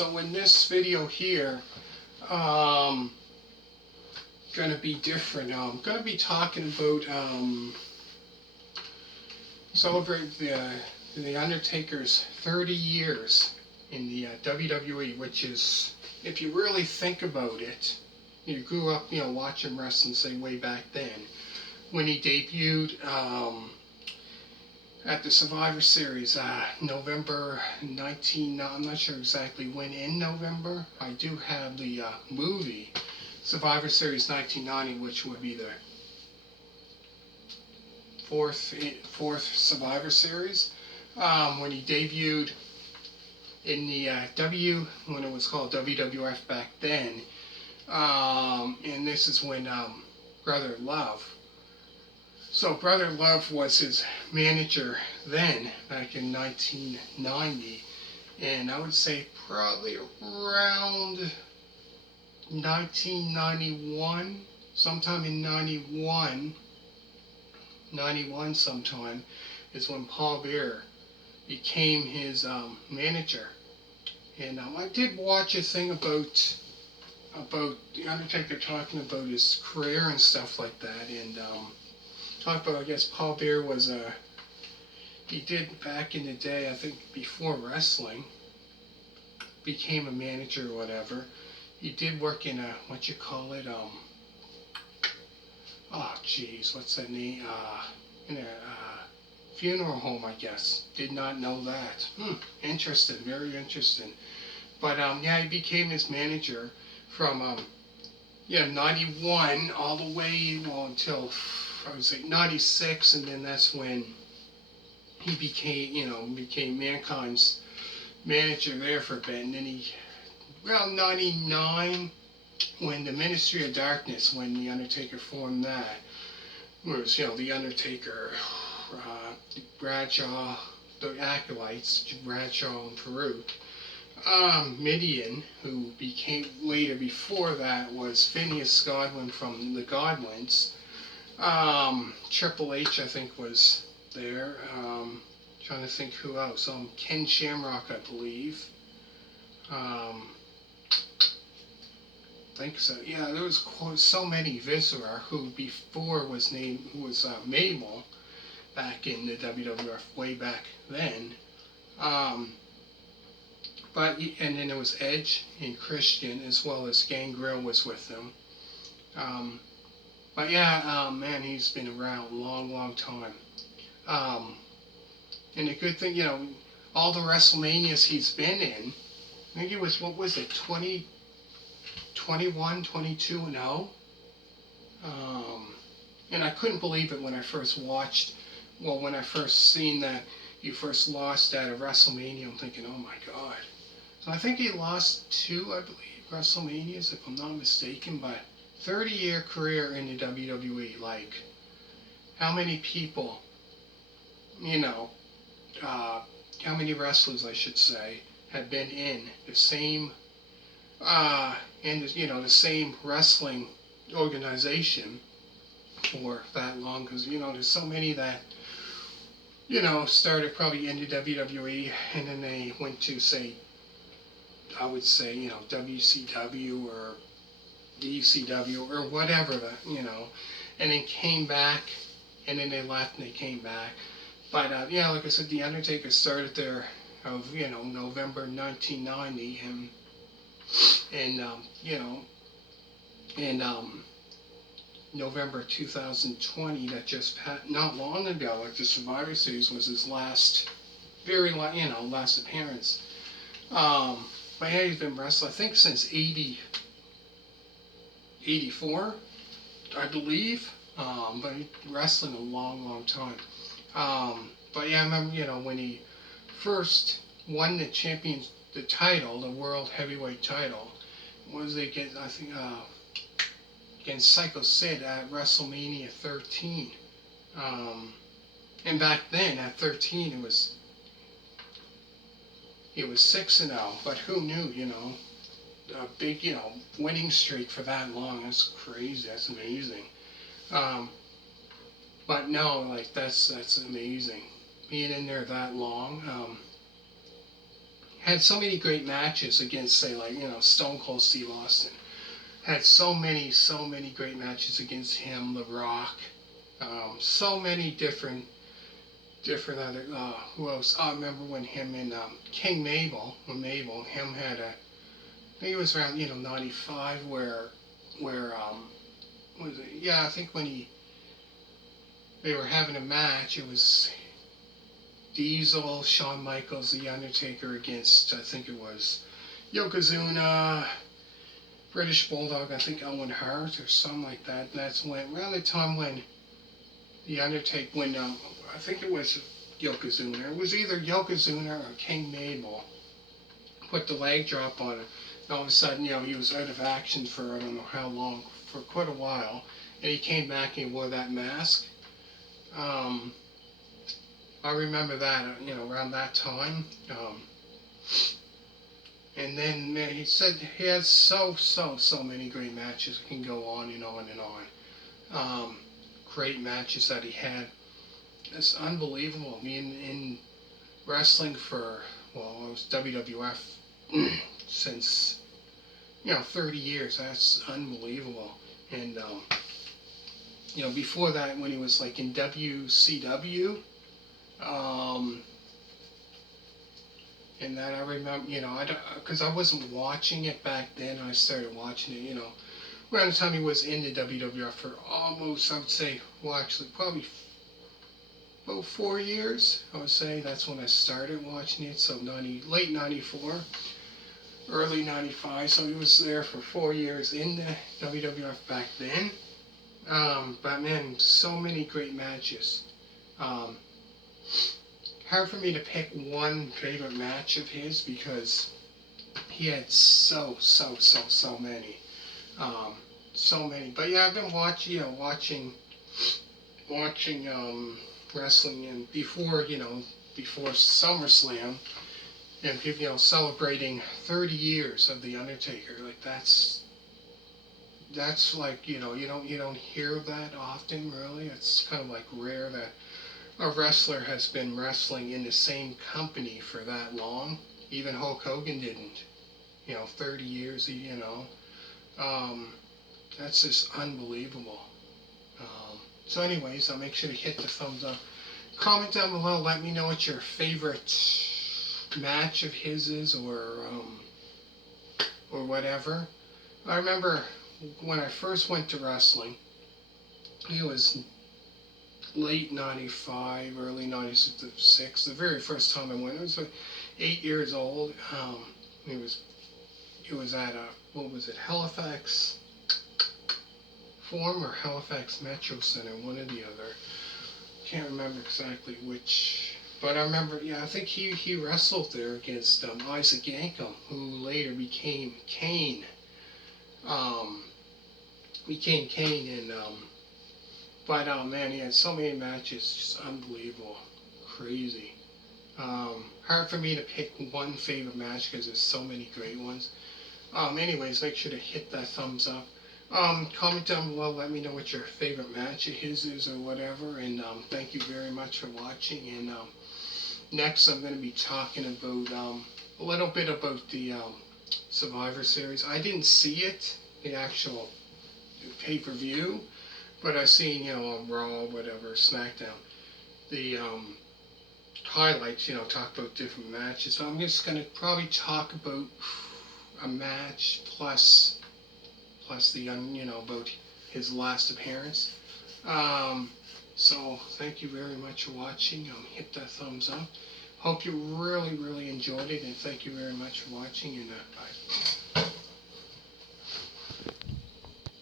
So in this video here, um, gonna be different. I'm gonna be talking about celebrate the Undertaker's 30 years in the WWE, which is, if you really think about it, you grew up, watching wrestling, say way back then, when he debuted at the Survivor Series, November 19, I'm not sure exactly when in November. I do have the movie, Survivor Series 1990, which would be the fourth Survivor Series, when he debuted in the when it was called WWF back then, and this is when Brother Love. So Brother Love was his manager then, back in 1990, and I would say probably around 1991, sometime in 91 sometime, is when Paul Bearer became his manager. And I did watch a thing about the Undertaker talking about his career and stuff like that, and talk about, I guess Paul Bearer was he did back in the day, I think before wrestling, became a manager or whatever. He did work in a, what you call it, oh geez, what's that name, in a funeral home, I guess. Did not know that. Interesting, very interesting. But yeah, he became his manager from 91 all the way, well, until I would say 96, and then that's when he became Mankind's manager there for a bit. And then he, around 99, when the Ministry of Darkness, when the Undertaker formed that, was, the Undertaker, Bradshaw, the Acolytes, Bradshaw and Farouk, Midian, who became later, before that, was Phineas Godwin from the Godwins. Triple H, I think, was there. Trying to think who else. Ken Shamrock, I believe. I think so. Yeah, there was so many. Viscera, who before was Mabel, back in the WWF way back then. And then there was Edge and Christian, as well as Gangrel was with them. But yeah, man, he's been around a long, long time. And the good thing, all the WrestleManias he's been in, I think it was, what was it, 21, 22 and 0? And I couldn't believe it when I first when I first seen that he first lost at a WrestleMania. I'm thinking, oh my God. So I think he lost 2, I believe, WrestleManias, if I'm not mistaken, but 30-year career in the WWE. Like, how many people, how many wrestlers, I should say, have been in the same, the same wrestling organization for that long? Because, there's so many that, started probably in the WWE, and then they went to, say, I would say, WCW or DCW or whatever, and then came back, and then they left and they came back. But, like I said, The Undertaker started there of, November 1990, and November 2020, that just not long ago, like the Survivor Series was his last, last appearance. But yeah, he's been wrestling, I think, since 84, I believe. But he's wrestling a long, long time. But yeah, I remember, when he first won the title, the World Heavyweight title, was against, I think, against Psycho Sid at WrestleMania 13. And back then, at 13, it was 6-0, but who knew, a big, winning streak for that long. That's crazy. That's amazing. But no, like, that's amazing. Being in there that long. had so many great matches against, say, like, Stone Cold Steve Austin. Had so many great matches against him, The Rock. So many different other, who else? I remember when him and King Mabel, him had a, I think it was around, 95, where, what was it? Yeah, I think when they were having a match, it was Diesel, Shawn Michaels, The Undertaker against, I think it was Yokozuna, British Bulldog, I think Owen Hart or something like that. And that's when, around the time when The Undertaker, when, I think it was Yokozuna. It was either Yokozuna or King Mabel put the leg drop on it. And all of a sudden, he was out of action for I don't know how long, for quite a while. And he came back and he wore that mask. I remember that, around that time. And then he said he has so many great matches. It can go on and on and on. Great matches that he had. It's unbelievable. I mean, in wrestling for, well, it was WWF since, 30 years. That's unbelievable. And, before that, when he was like in WCW, and that I remember, because I wasn't watching it back then. I started watching it, around the time he was in the WWF for almost, I would say, well, actually, probably about 4 years. I would say that's when I started watching it. So late '94, early '95. So he was there for 4 years in the WWF back then. But man, so many great matches. Hard for me to pick one favorite match of his because he had so many. So many. But yeah, I've been watching wrestling, and before SummerSlam, and people, celebrating 30 years of The Undertaker. Like that's like, you don't hear that often, really. It's kind of like rare that a wrestler has been wrestling in the same company for that long. Even Hulk Hogan didn't. 30 years, that's just unbelievable. So anyways, I'll make sure to hit the thumbs up. Comment down below, let me know what your favorite match of his is, or whatever. I remember when I first went to wrestling, it was late '95, early '96. The very first time I went, I was like 8 years old. It was at what was it, Halifax Forum or Halifax Metro Center, one or the other. Can't remember exactly which, but I remember. Yeah, I think he wrestled there against Isaac Yankem, who later became Kane. And but oh man, he had so many matches, just unbelievable, crazy. Hard for me to pick one favorite match because there's so many great ones. Anyways, make sure to hit that thumbs up. Comment down below, let me know what your favorite match of his is or whatever. And thank you very much for watching. And next, I'm going to be talking about a little bit about the Survivor Series. I didn't see it, the actual pay-per-view, but I've seen, on Raw, whatever, SmackDown, the highlights, talk about different matches. So I'm just going to probably talk about a match plus the, about his last appearance. So thank you very much for watching. Hit that thumbs up. Hope you really enjoyed it, and thank you very much for watching, and bye.